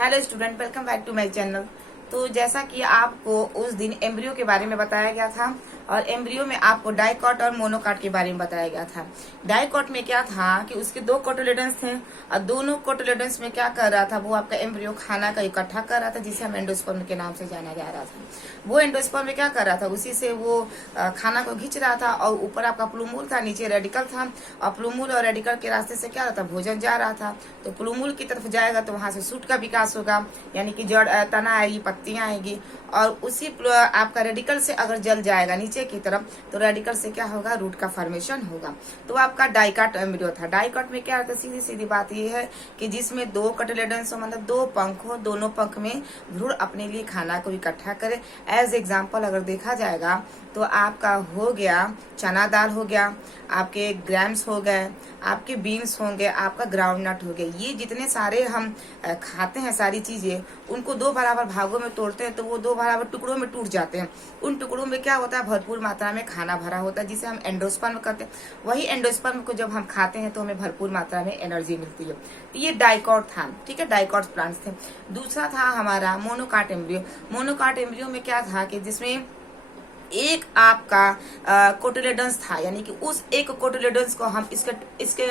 Hello student, welcome back to my channel. तो जैसा कि आपको उस दिन एम्ब्रियो के बारे में बताया गया था और एम्ब्रियो में आपको डाइकॉट और मोनोकॉट के बारे में बताया गया था। डाइकॉट में क्या था कि उसके दो कोटिलेडन्स थे और दोनों कोटिलेडन्स में क्या कर रहा था, वो आपका एम्ब्रियो खाना का इकट्ठा कर रहा था जिसे हम एंडोस्पर्म के नाम से जाना जा रहा था। वो एंडोस्पर्म में क्या कर रहा था, उसी से वो खाना को खींच रहा था और ऊपर आपका प्लूमूल था, नीचे रेडिकल था और प्लूमूल और रेडिकल के रास्ते से क्या रहता, भोजन जा रहा था। तो प्लूमूल की तरफ जाएगा तो वहां से सूट का विकास होगा, यानी कि जड़ तना आएगी, पत्तियां आएगी और उसी आपका रेडिकल से अगर जल जाएगा नीचे की तरफ तो रेडिकल से क्या होगा, रूट का फॉर्मेशन होगा। तो आपका डाइकॉट एम्ब्रियो था। डाइकॉट में क्या होता है, सीधी सीधी बात ये है कि जिसमें दो कोटिलेडन्स हो, मतलब दो पंख हो, दोनों पंख में भ्रूण अपने लिए खाना को इकट्ठा करे। एज एग्जाम्पल अगर देखा जाएगा तो आपका हो गया चना दाल, हो गया आपके ग्रैम्स, हो गए आपके बीन्स होंगे, आपका ग्राउंड नट हो गया। ये जितने सारे हम खाते हैं सारी चीजें, उनको दो बराबर भागों में तोड़ते हैं तो वो दो बराबर टुकड़ों में टूट जाते हैं। उन टुकड़ों में क्या होता है, भरपूर मात्रा में खाना भरा होता है जिसे हम एंडोस्पर्म कहते हैं। वही एंडोस्पर्म को जब हम खाते हैं तो हमें भरपूर मात्रा में एनर्जी मिलती है। तो ये डाइकॉट था, ठीक है, डाइकॉट प्लांट्स थे। दूसरा था हमारा मोनोकॉट एम्ब्रियो। मोनोकॉट एम्ब्रियो में क्या था कि जिसमें एक आपका कोटिलेडन्स था, यानी कि उस एक कोटिलेडन्स को हम इसके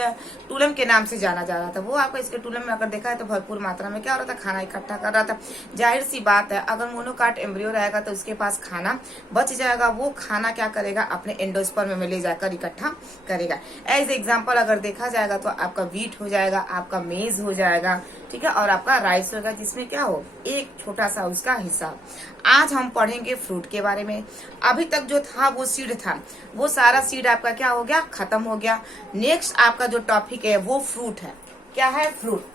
टूलम के नाम से जाना जा रहा था। वो आपका इसके टूलम में अगर देखा है तो भरपूर मात्रा में क्या हो रहा था, खाना इकट्ठा कर रहा था। जाहिर सी बात है, अगर मोनोकॉट एम्ब्रियो रहेगा तो उसके पास खाना बच जाएगा। वो खाना क्या करेगा, अपने एंडोस्पर्म में ले जाकर इकट्ठा करेगा। एज एग्जाम्पल अगर देखा जाएगा तो आपका वीट हो जाएगा, आपका मेज हो जाएगा, ठीक है, और आपका राइस होगा, जिसमें क्या हो, एक छोटा सा उसका हिस्सा। आज हम पढ़ेंगे फ्रूट के बारे में। अभी तक जो था वो सीड था, वो सारा सीड आपका क्या हो गया, खत्म हो गया। नेक्स्ट आपका जो टॉपिक है वो फ्रूट है। क्या है, फ्रूट।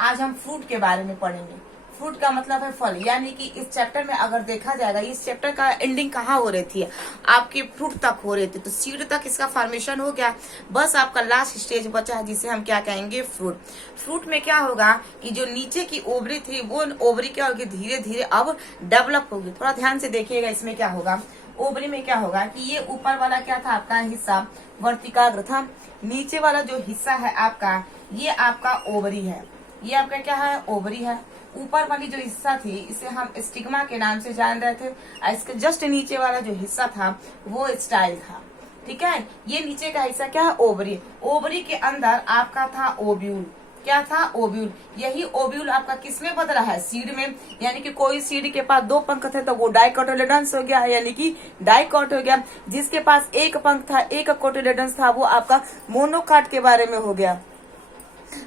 आज हम फ्रूट के बारे में पढ़ेंगे। फ्रूट का मतलब है फल, यानी कि इस चैप्टर में अगर देखा जाएगा, इस चैप्टर का एंडिंग कहाँ हो रही थी, आपकी फ्रूट तक हो रही थी। तो सीड तक इसका फॉर्मेशन हो गया, बस आपका लास्ट स्टेज बचा है जिसे हम क्या कहेंगे, फ्रूट। फ्रूट में क्या होगा कि जो नीचे की ओवरी थी वो ओवरी क्या होगी, धीरे धीरे अब डेवलप होगी। थोड़ा ध्यान से देखिएगा, इसमें क्या होगा, ओवरी में क्या होगा कि ये ऊपर वाला क्या था, आपका हिस्सा वर्तिकाग्र था। नीचे वाला जो हिस्सा है आपका, ये आपका ओवरी है, ये आपका क्या है, ओवरी है। ऊपर वाली जो हिस्सा थी इसे हम स्टिग्मा के नाम से जान रहे थे। इसके जस्ट नीचे वाला जो हिस्सा था वो स्टाइल था, ठीक है। ये नीचे का हिस्सा क्या है, ओवरी। ओवरी के अंदर आपका था ओव्यूल। क्या था, ओव्यूल। यही ओव्यूल आपका किसमें बदला है, सीड में। यानी कि कोई सीड के पास दो पंख थे तो वो डाइकोटिलेडन्स हो गया, यानी कि डाइकॉट हो गया। जिसके पास एक पंख था, एक कोटिलेडन्स था, वो आपका मोनोकॉट के बारे में हो गया,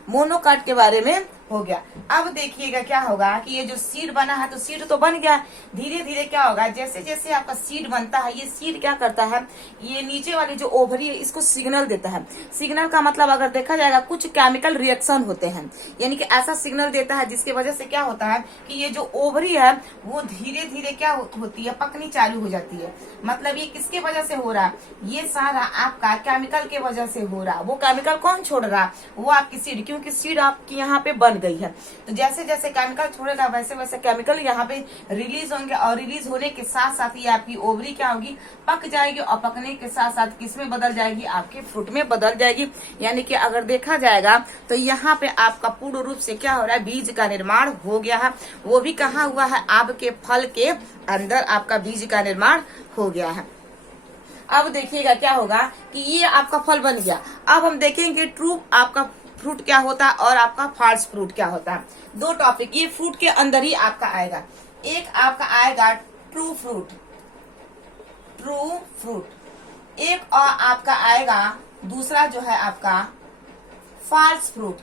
मोनोकॉट के बारे में हो गया। अब देखिएगा क्या होगा कि ये जो सीड बना है, तो सीड तो बन गया, धीरे धीरे क्या होगा, जैसे जैसे आपका सीड बनता है, ये सीड क्या करता है, ये नीचे वाली जो ओवरी है इसको सिग्नल देता है। सिग्नल का मतलब अगर देखा जाएगा, कुछ केमिकल रिएक्शन होते हैं, यानी कि ऐसा सिग्नल देता है जिसकी वजह से क्या होता है कि ये जो ओवरी है वो धीरे धीरे क्या होती है, पकनी चालू हो जाती है। मतलब ये किसके वजह से हो रहा है, ये सारा आपका केमिकल के वजह से हो रहा है। वो केमिकल कौन छोड़ रहा है, वो आपकी सीड, क्योंकि सीड आपकी यहाँ पे बन गई है। तो जैसे जैसे केमिकल छोड़ेगा वैसे वैसे केमिकल यहाँ पे रिलीज होंगे और रिलीज होने के साथ साथ ये आपकी ओवरी क्या होगी, पक जाएगी और पकने के साथ साथ किसमें बदल जाएगी, आपके फ्रूट में बदल जाएगी। यानी कि अगर देखा जाएगा तो यहाँ पे आपका पूर्ण रूप से क्या हो रहा है, बीज का निर्माण हो गया है। वो भी कहाँ हुआ है, आपके फल के अंदर आपका बीज का निर्माण हो गया है। अब देखिएगा क्या होगा कि ये आपका फल बन गया। अब हम देखेंगे ट्रू आपका फ्रूट क्या होता है और आपका फॉल्स फ्रूट क्या होता है। दो टॉपिक ये फ्रूट के अंदर ही आपका आएगा। एक आपका आएगा ट्रू फ्रूट, ट्रू फ्रूट। एक और आपका आएगा दूसरा जो है आपका फॉल्स फ्रूट।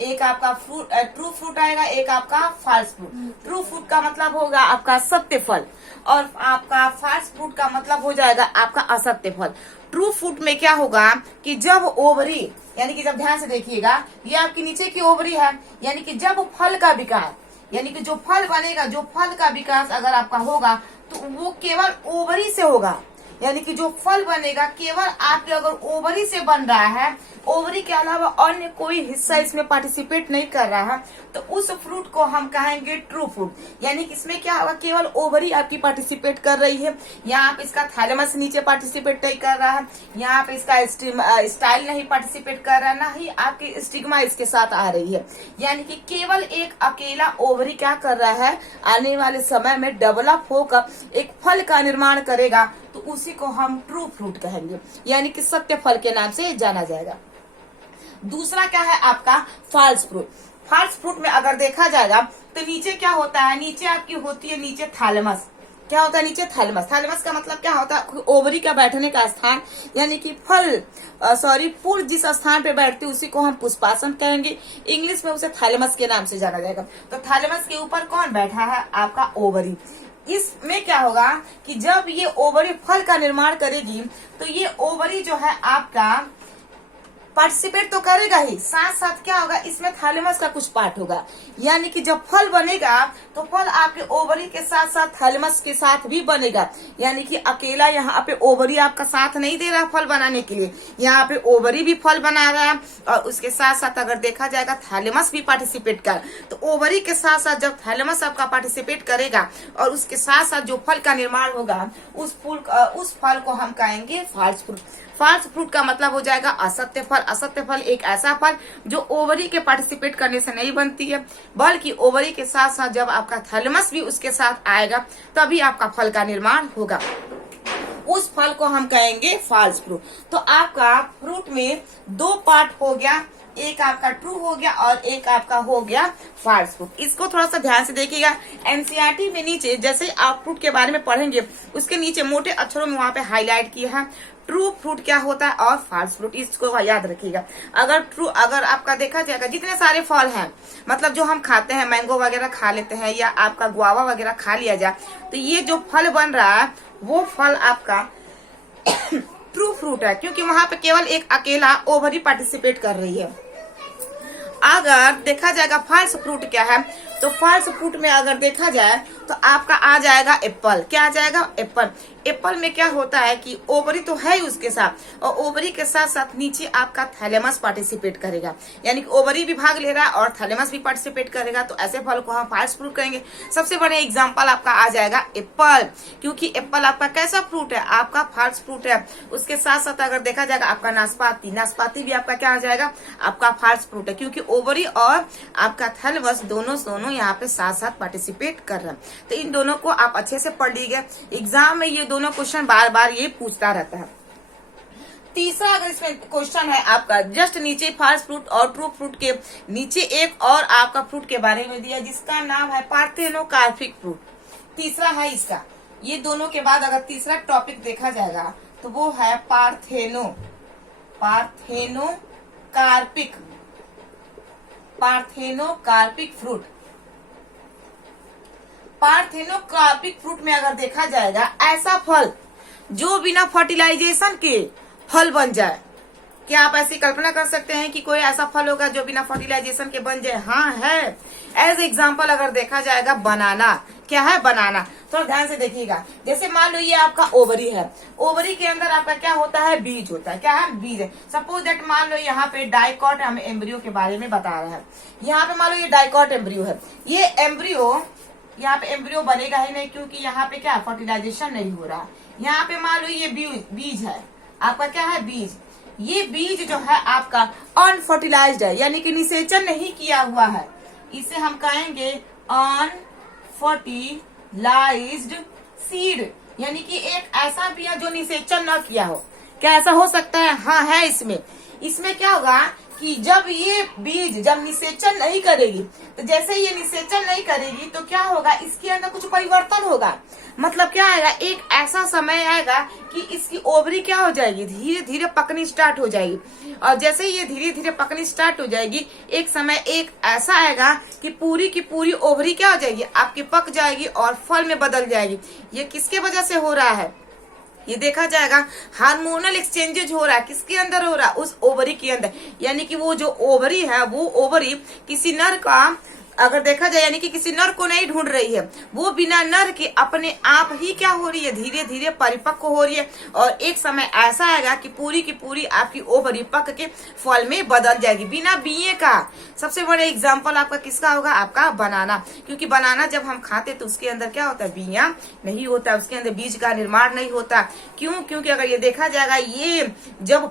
एक आपका फ्रूट ट्रू फ्रूट आएगा, एक आपका फॉल्स फ्रूट। ट्रू फ्रूट का मतलब होगा आपका सत्य फल और आपका फॉल्स फ्रूट का मतलब हो जाएगा आपका असत्य फल। ट्रू फ्रूट में क्या होगा कि जब ओवरी, यानी कि जब ध्यान से देखिएगा, ये आपकी नीचे की ओवरी है, यानी कि जब फल का विकास, यानी कि जो फल बनेगा, जो फल का विकास अगर आपका होगा तो वो केवल ओवरी से होगा। यानी कि जो फल बनेगा केवल आपके अगर ओवरी से बन रहा है, ओवरी के अलावा अन्य कोई हिस्सा इसमें पार्टिसिपेट नहीं कर रहा है, तो उस फ्रूट को हम कहेंगे ट्रू फ्रूट। यानी कि इसमें क्या होगा, केवल ओवरी आपकी पार्टिसिपेट कर रही है। यहाँ पे इसका थैलेमस नीचे पार्टिसिपेट नहीं कर रहा है, यहाँ पे इसका स्टाइल नहीं पार्टिसिपेट कर रहा है, ना ही आपकी स्टिग्मा इसके साथ आ रही है। यानी कि केवल एक अकेला ओवरी क्या कर रहा है, आने वाले समय में डेवलप होकर एक फल का निर्माण करेगा, तो उसी को हम ट्रू फ्रूट कहेंगे, यानी कि सत्य फल के नाम से जाना जाएगा। दूसरा क्या है आपका फॉल्स फ्रूट। फॉल्स फ्रूट में अगर देखा जाएगा तो नीचे क्या होता है, नीचे आपकी होती है नीचे थैलेमस। क्या होता है नीचे थैलेमस? थैलेमस का मतलब क्या होता है, ओवरी का बैठने का स्थान, यानी कि फूल जिस स्थान पे बैठती है उसी को हम पुष्पासन कहेंगे, इंग्लिश में उसे थैलेमस के नाम से जाना जाएगा। तो थैलेमस के ऊपर कौन बैठा है, आपका ओवरी। इसमें क्या होगा कि जब ये ओवरी फल का निर्माण करेगी तो ये ओवरी जो है आपका पार्टिसिपेट तो करेगा ही, साथ साथ क्या होगा, इसमें थैलेमस का कुछ पार्ट होगा। यानी कि जब फल बनेगा तो फल आपके ओवरी के साथ साथ थैलेमस के साथ भी बनेगा। यानी कि अकेला यहाँ पे ओवरी आपका साथ नहीं दे रहा फल बनाने के लिए, यहाँ पे ओवरी भी फल बना रहा है और उसके साथ साथ अगर देखा जाएगा थैलेमस भी पार्टिसिपेट कर। तो ओवरी के साथ साथ जब थैलेमस आपका पार्टिसिपेट करेगा और उसके साथ साथ जो फल का निर्माण होगा उस फल को हम कहेंगे फॉल्स फ्रूट। फॉल्स फ्रूट का मतलब हो जाएगा असत्य फल। असत्य फल एक ऐसा फल जो ओवरी के पार्टिसिपेट करने से नहीं बनती है, बल्कि ओवरी के साथ साथ जब आपका थैलेमस भी उसके साथ आएगा तभी आपका फल का निर्माण होगा, उस फल को हम कहेंगे फॉल्स फ्रूट। तो आपका फ्रूट में दो पार्ट हो गया, एक आपका ट्रू हो गया और एक आपका हो गया फॉल्स फ्रूट। इसको थोड़ा सा ध्यान से देखिएगा। एनसीईआरटी में नीचे जैसे आप फ्रूट के बारे में पढ़ेंगे उसके नीचे मोटे अक्षरों में वहां पे हाईलाइट किया है ट्रू फ्रूट क्या होता है और फॉल्स फ्रूट, इसको याद रखिएगा। अगर आपका देखा जाएगा जितने सारे फल हैं, मतलब जो हम खाते हैं, मैंगो वगैरह खा लेते हैं या आपका गुआवा वगैरह खा लिया जाए, तो ये जो फल बन रहा है वो फल आपका ट्रू फ्रूट है, क्योंकि वहां पे केवल एक अकेला ओवरी पार्टिसिपेट कर रही है। अगर देखा जाएगा फॉल्स फ्रूट क्या है, तो फॉल्स फ्रूट में अगर देखा जाए तो आपका आ जाएगा एप्पल। क्या आ जाएगा, एप्पल। एप्पल में क्या होता है कि ओवरी तो है ही उसके साथ, और ओवरी के साथ साथ नीचे आपका थैलेमस पार्टिसिपेट करेगा, यानी कि ओवरी भी भाग ले रहा है और थैलेमस भी पार्टिसिपेट करेगा, तो ऐसे फल को हम फॉल्स फ्रूट कहेंगे। सबसे बड़े एग्जांपल आपका आ जाएगा एप्पल, क्योंकि एप्पल आपका कैसा फ्रूट है, आपका फॉल्स फ्रूट है। उसके साथ साथ अगर देखा जाएगा आपका नाशपाती, नाशपाती भी आपका क्या आ जाएगा, आपका फॉल्स फ्रूट है, क्योंकि ओवरी और आपका थैलेमस दोनों यहाँ पे साथ साथ पार्टिसिपेट कर रहे हैं। तो इन दोनों को आप अच्छे से पढ़ लीजिए, एग्जाम में ये दोनों क्वेश्चन बार बार ये पूछता रहता है। तीसरा अगर इसमें क्वेश्चन है आपका जस्ट नीचे फॉल्स फ्रूट और ट्रू फ्रूट के नीचे एक और आपका फ्रूट के बारे में दिया जिसका नाम है पार्थेनोकार्पिक फ्रूट। तीसरा है इसका, ये दोनों के बाद अगर तीसरा टॉपिक देखा जाएगा तो वो है पार्थेनोकार्पिक फ्रूट। पार्थेनोकार्पिक फ्रूट में अगर देखा जाएगा ऐसा फल जो बिना फर्टिलाइजेशन के फल बन जाए। क्या आप ऐसी कल्पना कर सकते हैं कि कोई ऐसा फल होगा जो बिना फर्टिलाइजेशन के बन जाए? हाँ है। एज एग्जाम्पल अगर देखा जाएगा बनाना। क्या है, बनाना। तो ध्यान से देखिएगा, जैसे मान लो ये आपका ओवरी है, ओवरी के अंदर आपका क्या होता है, बीज होता है। क्या है, बीज है। सपोज दैट मान लो यहाँ पे डाइकॉट हम एम्ब्रियो के बारे में बता रहे हैं। यहाँ पे मान लो ये डाइकॉट एम्ब्रियो है, ये एम्ब्रियो यहाँ पे एम्ब्रियो बनेगा ही नहीं, क्योंकि यहाँ पे क्या फर्टिलाइजेशन नहीं हो रहा। यहाँ पे मान लो ये बीज है आपका, क्या है, बीज। ये बीज जो है आपका अनफर्टिलाइज्ड है, यानी कि निषेचन नहीं किया हुआ है। इसे हम कहेंगे अनफर्टिलाइज्ड सीड, यानी कि एक ऐसा बीज जो निषेचन न किया हो। क्या ऐसा हो सकता है? हाँ है। इसमें क्या होगा कि जब ये बीज जब निषेचन नहीं करेगी, तो जैसे ये निषेचन नहीं करेगी तो क्या होगा, इसके अंदर कुछ परिवर्तन होगा। मतलब क्या आएगा, एक ऐसा समय आएगा कि इसकी ओवरी क्या हो जाएगी, धीरे धीरे पकनी स्टार्ट हो जाएगी। और जैसे ये धीरे धीरे पकनी स्टार्ट हो जाएगी, एक समय एक ऐसा आएगा कि पूरी की पूरी ओवरी क्या हो जाएगी, आपकी पक जाएगी और फल में बदल जाएगी। ये किसके वजह से हो रहा है, ये देखा जाएगा हार्मोनल एक्सचेंजेज हो रहा है। किसके अंदर हो रहा है, उस ओवरी के अंदर। यानी कि वो जो ओवरी है, वो ओवरी किसी नर का अगर देखा जाए यानी कि किसी नर को नहीं ढूंढ रही है, वो बिना नर के अपने आप ही क्या हो रही है, धीरे धीरे परिपक्व हो रही है। और एक समय ऐसा आएगा कि पूरी की पूरी आपकी ओवरी पक के फल में बदल जाएगी बिना बीए का। सबसे बड़ा एग्जाम्पल आपका किसका होगा, आपका बनाना। क्योंकि बनाना जब हम खाते तो उसके अंदर क्या होता है, बिया नहीं होता, उसके अंदर बीज का निर्माण नहीं होता। क्यों? क्योंकि अगर ये देखा जाएगा, ये जब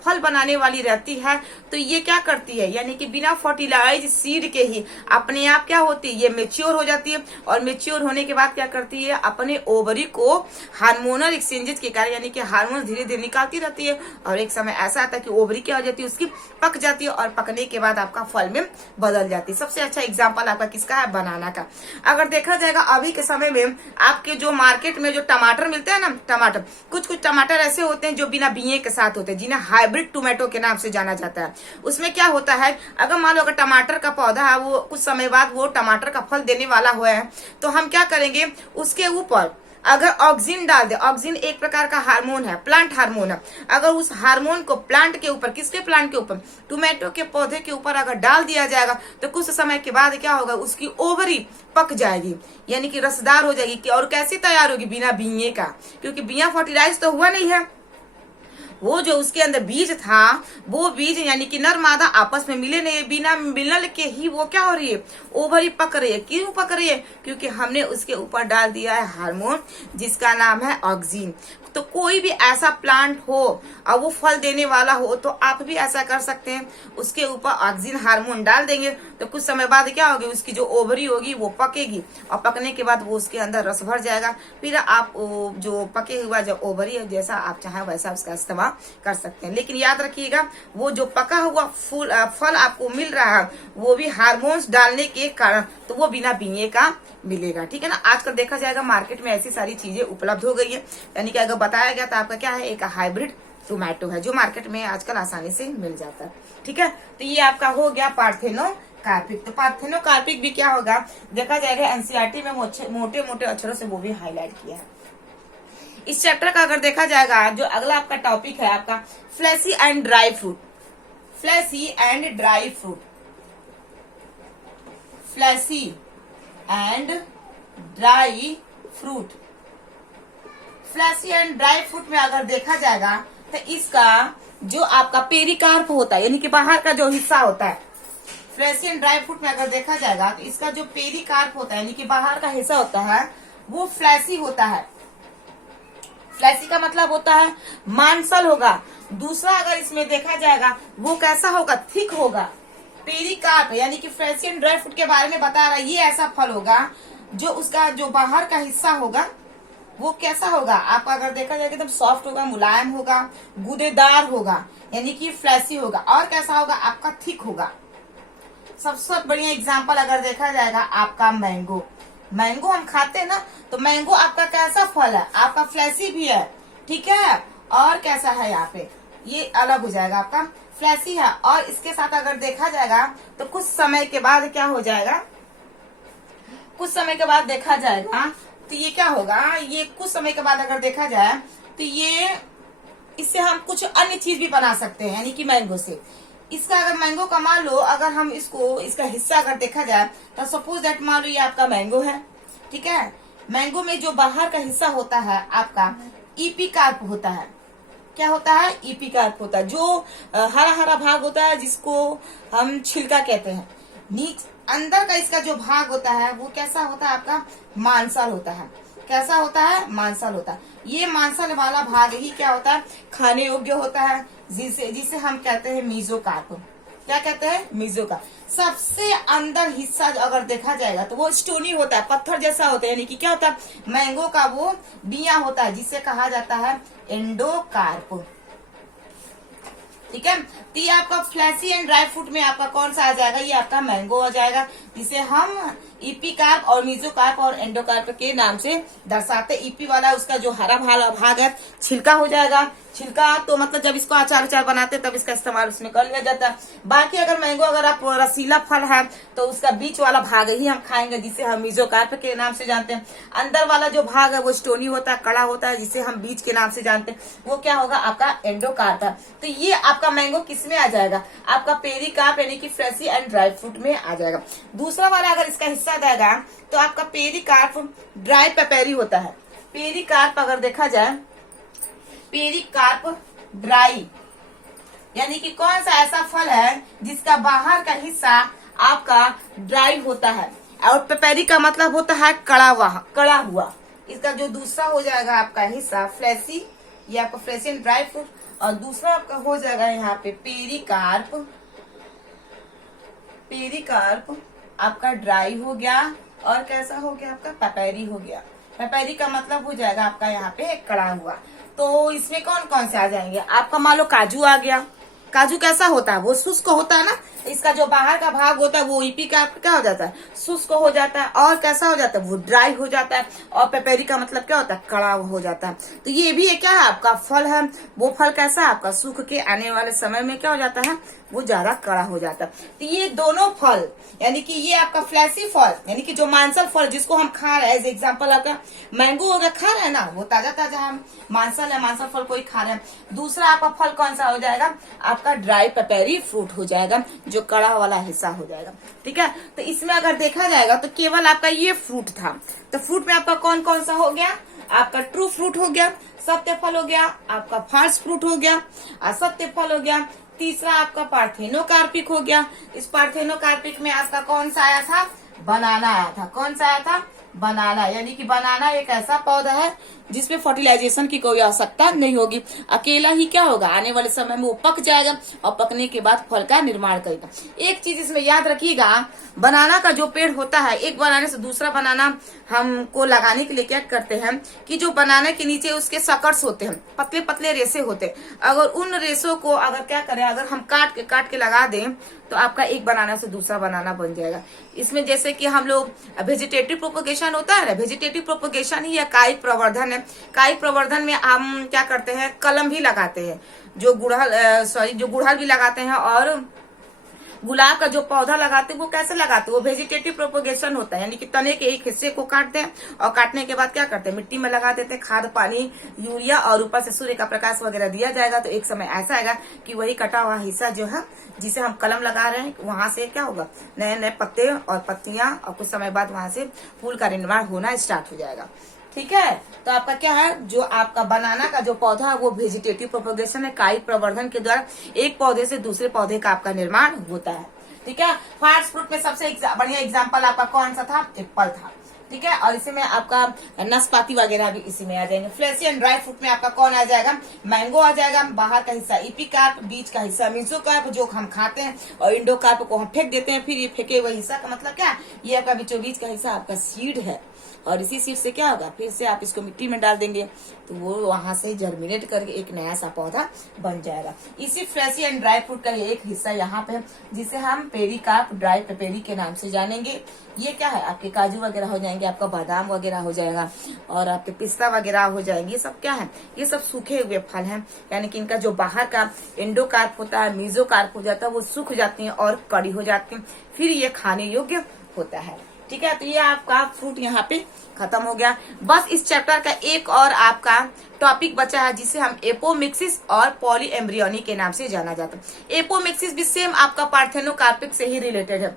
फल बनाने वाली रहती है तो ये क्या करती है, यानी कि बिना फर्टिलाइज सीड के ही अपने आप क्या होती है, ये मेच्योर हो जाती है। और मेच्योर होने के बाद क्या करती है, अपने ओवरी को हार्मोनल एक्सचेंजेस के कारण यानी कि हार्मोन धीरे धीरे निकालती रहती है। और एक समय ऐसा आता है कि ओवरी क्या हो जाती है, उसकी पक जाती है और पकने के बाद आपका फल में बदल जाती है। सबसे अच्छा एग्जाम्पल आपका किसका है, बनाना का। अगर देखा जाएगा अभी के समय में आपके जो मार्केट में जो टमाटर मिलते हैं ना, टमाटर कुछ टमाटर ऐसे होते हैं जो बिना बीए के साथ होते हैं, जिन्हें हाइब्रिड टोमेटो के नाम से जाना जाता है। उसमें क्या होता है, अगर मान लो अगर टमाटर का पौधा है, वो कुछ समय बाद वो टमाटर का फल देने वाला हुआ है, तो हम क्या करेंगे, उसके ऊपर अगर ऑक्सिन डाल दे। ऑक्सिन एक प्रकार का हार्मोन है, प्लांट हार्मोन है। अगर उस हार्मोन को प्लांट के ऊपर, किसके प्लांट के ऊपर, टोमेटो के पौधे के ऊपर अगर डाल दिया जाएगा तो कुछ समय के बाद क्या होगा, उसकी ओवरी पक जाएगी, यानी कि रसदार हो जाएगी। और कैसी तैयार होगी, बिना बीए का, क्योंकि बिया फर्टिलाइज तो हुआ नहीं है। वो जो उसके अंदर बीज था, वो बीज यानी कि नर मादा आपस में मिले नहीं, बिना मिलने के ही वो क्या हो रही है, ओवरी पक रही है। क्यों पक रही है, क्योंकि हमने उसके ऊपर डाल दिया है हार्मोन जिसका नाम है ऑक्सिन। तो कोई भी ऐसा प्लांट हो और वो फल देने वाला हो तो आप भी ऐसा कर सकते हैं, उसके ऊपर ऑक्सिन हार्मोन डाल देंगे तो कुछ समय बाद क्या होगी, उसकी जो ओवरी होगी वो पकेगी और पकने के बाद वो उसके अंदर रस भर जाएगा। फिर आप जो पके हुआ जो ओवरी है, जैसा आप चाहें वैसा उसका इस्तेमाल कर सकते हैं। लेकिन याद रखिएगा, वो जो पका हुआ फल आपको मिल रहा है वो भी हार्मोन्स डालने के कारण, तो वो बिना बीए का मिलेगा। ठीक है ना। आजकल देखा जाएगा मार्केट में ऐसी सारी चीजें उपलब्ध हो गई है, यानी कि अगर बताया गया तो आपका क्या है, एक हाइब्रिड टोमेटो है जो मार्केट में आजकल आसानी से मिल जाता है। ठीक है, तो ये आपका हो गया पार्थेनो कार्पिक। तो पार्थेनो कार्पिक भी क्या होगा, देखा जाएगा एनसीईआरटी में मोटे मोटे अक्षरों से वो भी हाईलाइट किया है। इस चैप्टर का अगर देखा जाएगा, जो अगला आपका टॉपिक है आपका fleshy and dry fruit. Fleshy and dry fruit, fleshy and dry fruit. Fleshy and dry fruit में अगर देखा जाएगा तो इसका जो आपका पेरिकार्प होता है, यानी कि बाहर का जो हिस्सा होता है, फ्लैसी एंड ड्राई फ्रूट में अगर देखा जाएगा तो इसका जो पेरिकार्प होता है, यानी कि बाहर का हिस्सा होता है, वो फ्लैसी होता है। फ्लैसी का मतलब होता है मांसल होगा। दूसरा अगर इसमें देखा जाएगा वो कैसा होगा, थिक होगा। पेरिकार्प यानी कि फ्लैसी एंड ड्राई फ्रूट के बारे में बता रहा है, ये ऐसा फल होगा जो उसका जो बाहर का हिस्सा होगा वो कैसा होगा, आपका अगर देखा जाए एकदम सॉफ्ट होगा, मुलायम होगा, गूदेदार होगा, यानी कि फ्लैसी होगा। और कैसा होगा, आपका थिक होगा। सबसे बढ़िया एग्जाम्पल अगर देखा जाएगा आपका मैंगो। मैंगो हम खाते हैं ना, तो मैंगो आपका कैसा फल है, आपका फ्लैसी भी है, ठीक है, और कैसा है, यहाँ पे ये अलग हो जाएगा, आपका फ्लैसी है। और इसके साथ अगर देखा जाएगा तो कुछ समय के बाद क्या हो जाएगा, कुछ समय के बाद देखा जाएगा तो ये क्या होगा, ये कुछ समय के बाद अगर देखा जाए तो ये इससे हम कुछ अन्य चीज भी बना सकते हैं, यानी कि मैंगो से। इसका अगर मैंगो का मान लो, अगर हम इसको इसका हिस्सा अगर देखा जाए तो सपोज दैट मान लो ये आपका मैंगो है, ठीक है। मैंगो में जो बाहर का हिस्सा होता है आपका ईपीकार्प होता है। क्या होता है, ईपीकार्प होता है, जो हरा हरा भाग होता है जिसको हम छिलका कहते हैं। नीचे अंदर का इसका जो भाग होता है वो कैसा होता है, आपका मांसल होता है। कैसा होता है, मांसल होता है। ये मांसल वाला भाग ही क्या होता है, खाने योग्य होता है, जिसे हम कहते हैं मीजोकार्प। क्या कहते हैं, मीजोकार्प। सबसे अंदर हिस्सा अगर देखा जाएगा तो वो स्टोनी होता है, पत्थर जैसा होता है, यानी कि क्या होता है, मैंगो का वो बिया होता है जिसे कहा जाता है एंडोकार्प। ठीक है, तो ये आपका फ्लैसी एंड ड्राई फ्रूट में आपका कौन सा आ जाएगा, ये आपका मैंगो आ जाएगा, जिसे हम इपीकार्प और मीजोकार्प और एंडोकार्प के नाम से दर्शाते। इपी वाला उसका जो हरा भाग है छिलका हो जाएगा। छिलका तो मतलब जब इसको अचार उचार बनाते तब इसका इस्तेमाल उसमें कर लिया जाता है। बाकी अगर मैंगो अगर आप रसीला फल है तो उसका बीच वाला भाग ही हम खाएंगे, जिसे हम मीजोकार्प के नाम से जानते हैं। अंदर वाला जो भाग है वो स्टोनी होता है, कड़ा होता है, जिसे हम बीज के नाम से जानते हैं, वो क्या होगा आपका एंडोकार्प है। तो ये आपका मैंगो किस में आ जाएगा, आपका पेरिकार्प यानी कि फ्रेशी एंड ड्राई फ्रूट में आ जाएगा। दूसरा वाला अगर इसका हिस्सा देगा तो आपका पेरिकार्प ड्राई पेपेरी होता है। पेरिकार्प अगर देखा जाए, पेरिकार्प ड्राई यानी कि कौन सा ऐसा फल है जिसका बाहर का हिस्सा आपका ड्राई होता है, और पेपेरी का मतलब होता है कड़ा हुआ। इसका जो दूसरा हो जाएगा आपका हिस्सा फ्लेसी, ये आपका फ्लेसी एंड ड्राई फ्रूट, और दूसरा आपका हो जाएगा यहाँ पे पेरिकार्प। पेरिकार्प आपका ड्राई हो गया, और कैसा हो गया आपका पेपेरी हो गया। पेपेरी का मतलब हो जाएगा आपका यहाँ पे कड़ा हुआ। तो इसमें कौन कौन से आ जाएंगे, आपका मान लो काजू आ गया। काजू कैसा होता है, वो शुष्क होता है ना, इसका जो बाहर का भाग होता है वो ईपी का क्या हो जाता है, शुष्क हो जाता है, और कैसा हो जाता है वो ड्राई हो जाता है, और पेपेरी का मतलब क्या होता है कड़ा हो जाता है। तो ये भी क्या है आपका फल है, वो फल कैसा है आपका सूख के आने वाले समय में क्या हो जाता है, वो ज्यादा कड़ा हो जाता है। तो ये दोनों फल यानी कि ये आपका फ्लैसी फल यानी कि जो मांसल फल जिसको हम खा रहे हैं, एज एग्जाम्पल आपका मैंगो हो गया, खा रहे हैं ना, वो ताजा ताजा हम मांसल है, मांसल फल कोई खा रहे हैं। दूसरा आपका फल कौन सा हो जाएगा, आपका ड्राई पेपेरी फ्रूट हो जाएगा, जो कड़ा वाला हिस्सा हो जाएगा। ठीक है, तो इसमें अगर देखा जाएगा तो केवल आपका ये फ्रूट था। तो फ्रूट में आपका कौन कौन सा हो गया, आपका ट्रू फ्रूट हो गया, सत्य फल हो गया, आपका फॉल्स फ्रूट हो गया, असत्य फल हो गया। तीसरा आपका पार्थेनोकार्पिक हो गया। इस पार्थेनोकार्पिक में आपका कौन सा आया था, बनाना आया था। कौन सा आया था, बनाना, यानी कि बनाना एक ऐसा पौधा है जिसमें फर्टिलाइजेशन की कोई आवश्यकता नहीं होगी, अकेला ही क्या होगा आने वाले समय में वो पक जाएगा, और पकने के बाद फल का निर्माण करेगा। एक चीज इसमें याद रखिएगा, बनाना का जो पेड़ होता है, एक बनाने से दूसरा बनाना हमको लगाने के लिए क्या करते हैं कि जो बनाना के नीचे उसके सकर्स होते हैं, पतले पतले रेशे होते हैं, अगर उन रेशों को अगर क्या करें, अगर हम काट के लगा दें तो आपका एक बनाना से दूसरा बनाना बन जाएगा। इसमें जैसे कि हम लोग वेजिटेटिव प्रोपोगेशन होता है ना, वेजिटेटिव प्रोपोगेशन ही या कायिक प्रवर्धन है। कायिक प्रवर्धन में हम क्या करते हैं, कलम भी लगाते हैं, जो गुड़हल भी लगाते हैं, और गुलाब का जो पौधा लगाते हैं वो कैसे लगाते हैं, वो वेजिटेटिव प्रोपोगेशन होता है, यानी कि तने के एक हिस्से को काटते हैं, और काटने के बाद क्या करते हैं, मिट्टी में लगा देते हैं, खाद पानी यूरिया, और ऊपर से सूर्य का प्रकाश वगैरह दिया जाएगा। तो एक समय ऐसा आएगा कि वही कटा हुआ हिस्सा जो है जिसे हम कलम लगा रहे हैं, वहां से क्या होगा, नए नए पत्ते और पत्तियां, और कुछ समय बाद वहां से फूल का निर्माण होना स्टार्ट हो जाएगा। ठीक है, तो आपका क्या है, जो आपका बनाना का जो पौधा है वो वेजिटेटिव प्रोपोगेशन है, कायिक प्रवर्धन के द्वारा एक पौधे से दूसरे पौधे का आपका निर्माण होता है। ठीक है, फॉल्स फ्रूट में सबसे बढ़िया एग्जांपल आपका कौन सा था, एप्पल था। ठीक है, और इसी में आपका नाशपाती वगैरह भी इसी में आ जाएंगे। फ्लेशी एंड ड्राई फ्रूट में आपका कौन आ जाएगा, मैंगो आ जाएगा, बाहर का हिस्सा इपीकार्प, बीच का हिस्सा मीजोकार्प जो हम खाते हैं, और इंडोकार्प को हम फेंक देते हैं। फिर ये फेंके हुए हिस्सा का मतलब क्या, ये आपका बीचों बीच का हिस्सा आपका सीड है, और इसी सीड से क्या होगा, फिर से आप इसको मिट्टी में डाल देंगे तो वो वहां से जर्मिनेट करके एक नया सा पौधा बन जाएगा। इसी फ्रेशी एंड ड्राई फ्रूट का एक हिस्सा यहाँ पे जिसे हम पेरिकार्प ड्राई पेपेरी के नाम से जानेंगे। ये क्या है, आपके काजू वगैरह हो जाएंगे, आपका बादाम वगैरह हो जाएगा, और आपके पिस्ता वगैरह हो जाएंगे। ये सब क्या है, ये सब सूखे हुए फल हैं, यानी कि इनका जो बाहर का एंडोकार्प होता है, मीजोकार्प हो जाता है, वो सूख जाती है और कड़ी हो जाती है, फिर ये खाने योग्य होता है। ठीक है, तो ये आपका फ्रूट यहाँ पे खत्म हो गया। बस इस चैप्टर का एक और आपका टॉपिक बचा है जिसे हम एपोमिक्सिस और पॉलीएम्ब्रियोनी के नाम से जाना जाता है। एपोमिक्सिस भी सेम आपका पार्थेनोकार्पिक से ही रिलेटेड है।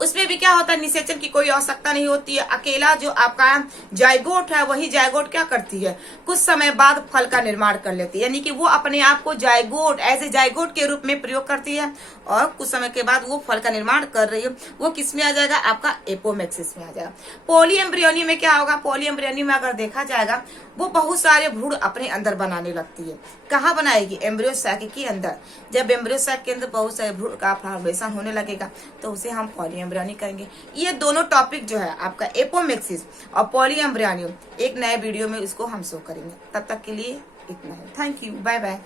उसमें भी क्या होता है, निषेचन की कोई आवश्यकता नहीं होती है, अकेला जो आपका जाइगोट है वही जाइगोट क्या करती है, कुछ समय बाद फल का निर्माण कर लेती है, यानी कि वो अपने आप को जाइगोट ऐसे जाइगोट के रूप में प्रयोग करती है, और कुछ समय के बाद वो फल का निर्माण कर रही है। वो किस में आ जाएगा, आपका एपोमिक्सिस में आ जाएगा। पॉलीएम्ब्रियोनी में क्या होगा, पॉलीएम्ब्रियोनी में अगर देखा जाएगा वो बहुत सारे भ्रूण अपने अंदर बनाने लगती है। कहाँ बनाएगी, एम्ब्रियो सैक के अंदर। जब एम्ब्रियो सैक के अंदर बहुत सारे भ्रूण का फॉर्मेशन होने लगेगा तो उसे हम पॉलीएम्ब्रियोनी करेंगे। ये दोनों टॉपिक जो है आपका एपोमिक्सिस और पॉलीएम्ब्रियोनी एक नए वीडियो में इसको हम शो करेंगे। तब तक के लिए इतना है। Thank you, bye bye.